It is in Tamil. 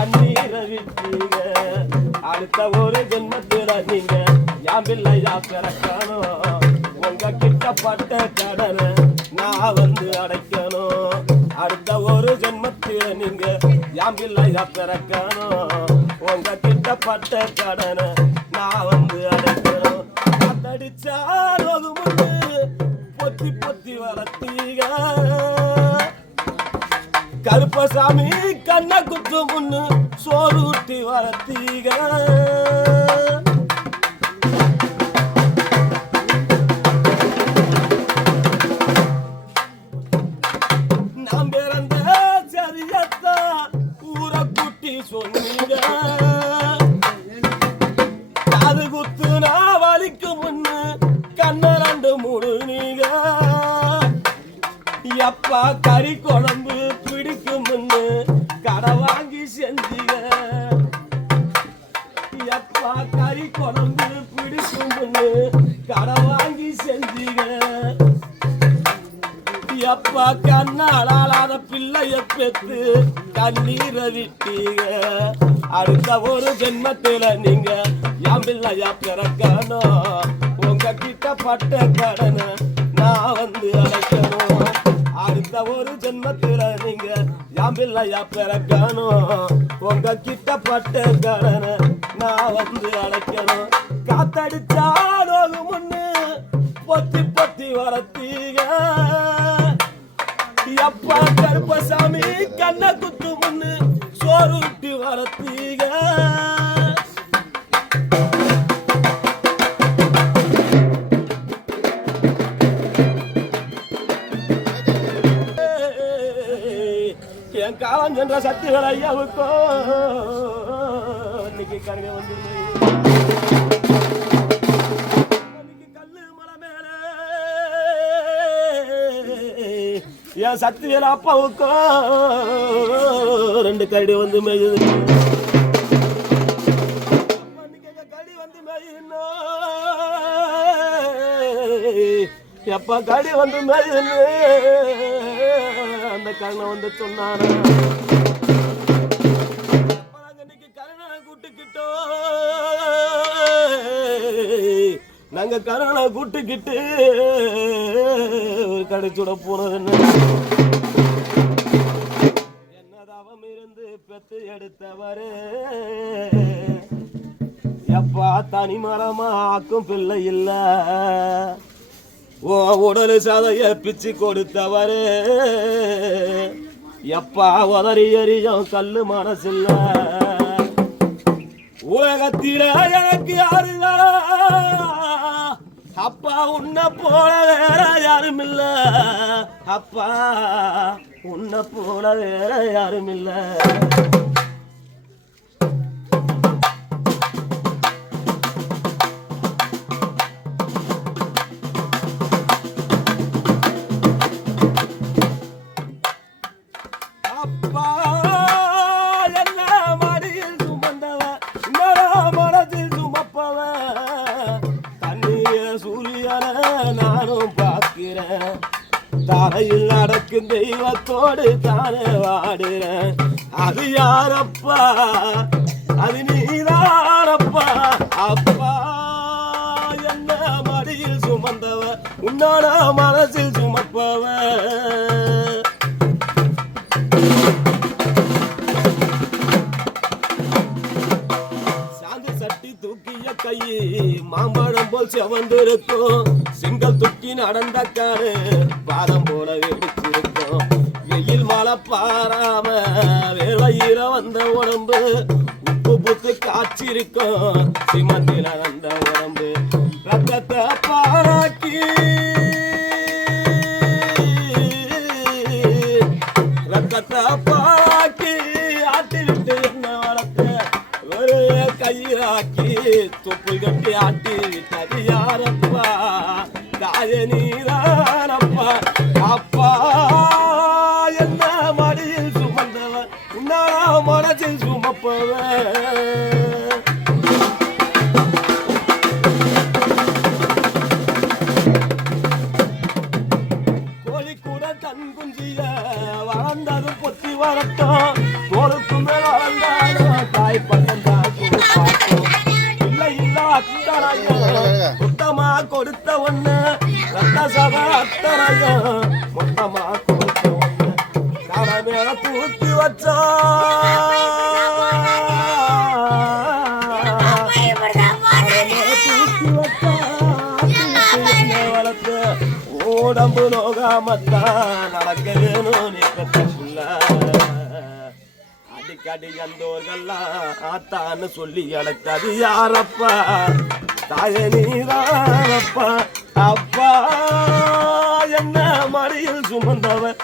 கண்ணீரை விட்டீங்க. அடுத்த ஒரு ஜென்மத்துல நீங்க என் பிள்ளையா பிறக்கணும். உங்க கிட்ட பட்ட கடனை நான் வந்து அடைக்கணும். அடுத்த ஒரு ஜென்மத்துல நீங்க என் பிள்ளையா பிறக்கணும். உங்க கிட்ட பட்ட கடனை நான் வந்து அடைக்கணும். காத்தடிச்சா முன்னு பொத்தி பொத்தி வளர்த்தீங்க. கருப்பசாமி கண்ண குத்து முன்னு சோறு ஊட்டி வளர்த்தீங்க. நாம் பிறந்த சரியத்தான் ஊரை கூட்டி சொன்னீங்க. அது குத்து நான் வலிக்கு முன்னு கண்ண ரெண்டு மூடுனீங்க. எப்பா கறி குழம்பு பிடிக்கும் முன்னு கடை வாங்கி செஞ்சீங்க. எப்பா கறி குழம்பு பிடிக்கும் முன்னு கடை வாங்கி செஞ்சீங்க. எப்பா கண்ணாளாத பிள்ளைய பெற்று கண்ணீரை விட்டீங்க. அடுத்த ஒரு ஜென்மத்துல நீங்க என் பிள்ளையா பிறக்கணும். உங்க கிட்ட பட்ட கடனை நான் வந்து அடைக்கணும். அடுத்த ஒரு ஜென்மத்துல நீங்க என் பிள்ளையா பிறக்கணும். உங்க கிட்ட பட்ட கடனை நான் வந்து அடைக்கணும். காத்தடிச்சாலும் முன்னு பொத்தி பொத்தி வளர்த்தீங்க. எப்பா கருப்பசாமி கண்ண குத்து முன்னு சோறு ஊட்டி வளர்த்தீங்க. என் காலம் சென்ற சக்திகள் ஐயாவுக்கும் இன்னைக்கு கருணை வந்து கல்லு மலை மேல என் சக்திகள் அப்பாவுக்கும் ரெண்டு கரடி வந்து மேயுது. கடி வந்து மேயுன்னு எப்ப கடி வந்து மேயுன்னு அந்த கருணை வந்து சொன்னான. கருணை கூட்டுக்கிட்டோம். நாங்க கருணை கூட்டுக்கிட்டு ஒரு கடைச்சூட போனது. என்னதாவம் இருந்து பெத்து எடுத்தவரே எப்பா தனி மரமா ஆக்கும் பிள்ளை இல்ல. ஓ உடலு சதைய பிச்சு கொடுத்தவரே எப்பா உதறி எறியும் கல்லு மனசில்ல. உலகத்தில எனக்கு யாருங்களா அப்பா உன்னை போல வேற யாரும் இல்ல. அப்பா உன்னை போல வேற யாரும் இல்ல. அப்பா என்ன மடியில் சுமந்தவன் மனதில் சுமப்பவன். தண்ணிய சூரியனை நானும் பார்க்கிறேன். தரையில் நடக்கும் தெய்வத்தோடு தானே வாடுறேன். அது யாரப்பா அது நீதானப்பா. அப்பா என்ன மடியில் சுமந்தவன் உன்னோட மனசில் சுமப்பவன். சாந்து சட்டி தூக்கிய கை மாம்பழம் போல் செவந்திருக்கும். சிங்கல் தூக்கி நடந்த காரு பாதம் போல வெடிச்சிருக்கும். வெயில் மழை பாராம வேலையில வந்த உடம்பு உப்பு புத்து காய்ச்சிருக்கும். சிமந்தில வந்த உடம்பு ரத்தத்தை பாராக்கி ரத்தத்தை பாராக்கி ஆட்டி விட்டு என்ன வளர்த்த ஒரு கையாக்கி தொப்பு கட்டி ஆட்டி விட்டது யாரப்பா தாய நீதானப்பா. அப்பா என்ன மடியில் சுமந்தவன் உன்னா மனசில் சுமப்பவன். தன் குஞ்சிய வளர்ந்தது பொத்தி வரட்டும். தோளுக்கு மேல வளர்ந்தாலும் தாய் பசந்தா கொடுப்பாக்கும் இல்லை இல்ல அத்தனையும் சுத்தமா கொடுத்த ஒண்ணு ரத்த சபை அத்தனையும் மொத்தமா கொடுத்த ஒண்ணு கால மேல தூக்கி வச்சா வளர்த்து உடம்பு நோகாமத்தான் நடக்க வேணும் நீ கட்டுள்ள அடிக்கடி அந்தோர்கள்லாம் ஆத்தான்னு சொல்லி அடைத்தது யாரப்பா தாய நீதானப்பா அப்பா என்ன மடியில் சுமந்தவன்